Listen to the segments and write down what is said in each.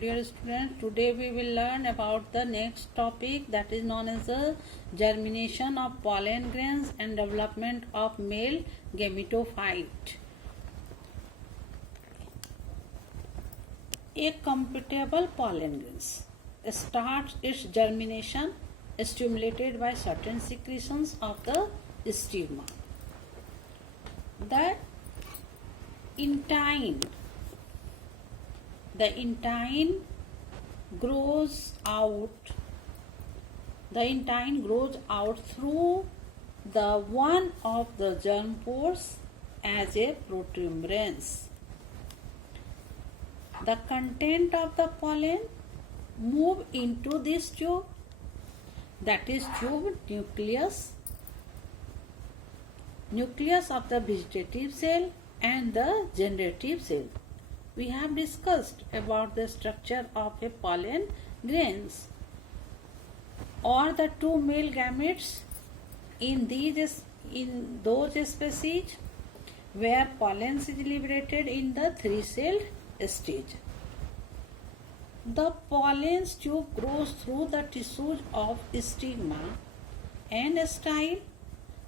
Dear students, today we will learn about the next topic that is known as the germination of pollen grains and development of male gametophyte. A compatible pollen grains starts its germination stimulated by certain secretions of the stigma. The intine grows out through the one of the germ pores as a protuberance. The content of the pollen move into this tube, that is tube nucleus of the vegetative cell and the generative cell. We have discussed about the structure of a pollen grains or the two male gametes in those species where pollen is liberated in the three-celled stage. The pollen tube grows through the tissues of stigma and style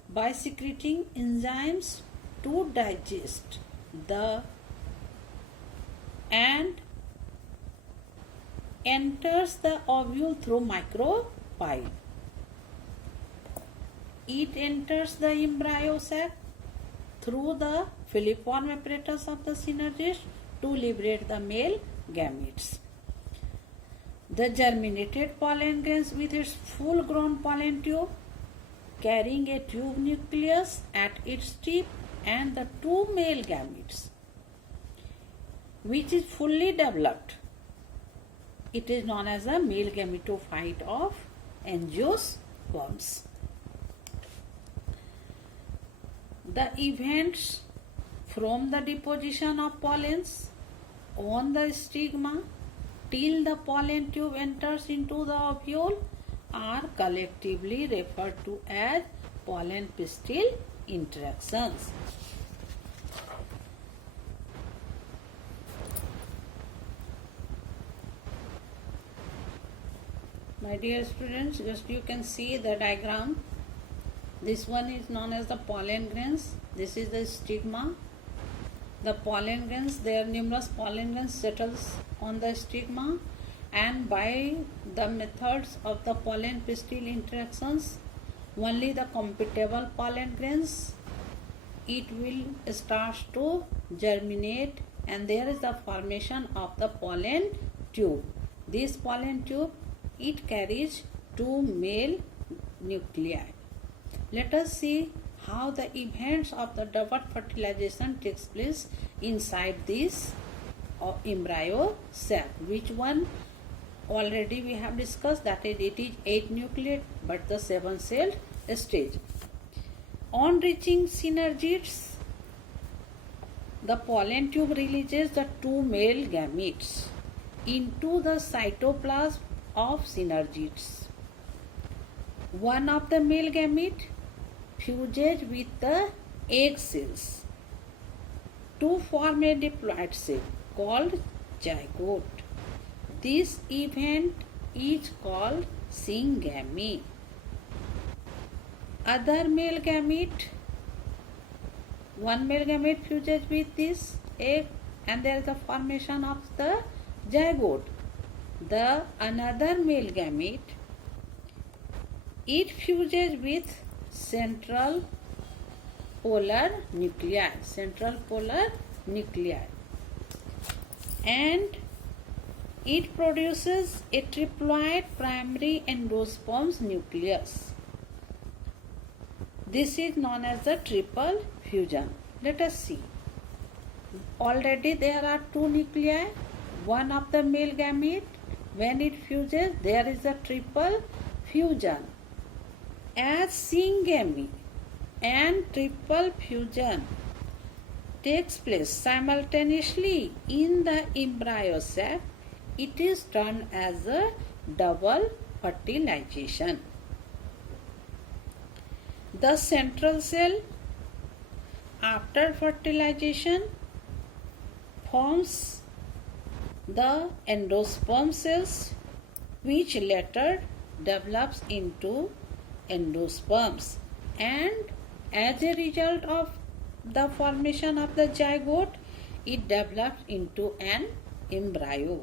by secreting enzymes to digest and enters the ovule through micropyle. It enters the embryo sac through the filiform apparatus of the synergist to liberate the male gametes. The germinated pollen grains with its full grown pollen tube carrying a tube nucleus at its tip and the two male gametes which is fully developed. It is known as the male gametophyte of angiosperms. The events from the deposition of pollens on the stigma till the pollen tube enters into the ovule are collectively referred to as pollen pistil interactions. My dear students, just you can see the diagram. This one is known as the pollen grains. This is the stigma. The pollen grains, there are numerous pollen grains settles on the stigma, and by the methods of the pollen pistil interactions, only the compatible pollen grains, it will start to germinate, and there is the formation of the pollen tube. This pollen tube, it carries two male nuclei. Let us see how the events of the double fertilization takes place inside this embryo sac. Which one already we have discussed, that is it is 8 nucleate but the 7-celled stage. On reaching synergids, the pollen tube releases the two male gametes into the cytoplasm of synergids. One of the male gamete fuses with the egg cells to form a diploid cell called zygote. This event is called syngamy. Other male gamete, one male gamete fuses with this egg and there is the formation of the zygote. The another male gamete, it fuses with central polar nuclei, and it produces a triploid primary endosperm nucleus. This is known as the triple fusion. Let us see. Already there are two nuclei. One of the male gamete, when it fuses, there is a triple fusion. As syngamy and triple fusion takes place simultaneously in the embryo sac, it is termed as a double fertilization. The central cell after fertilization forms the endosperm cells, which later develops into endosperms, and as a result of the formation of the zygote, it develops into an embryo.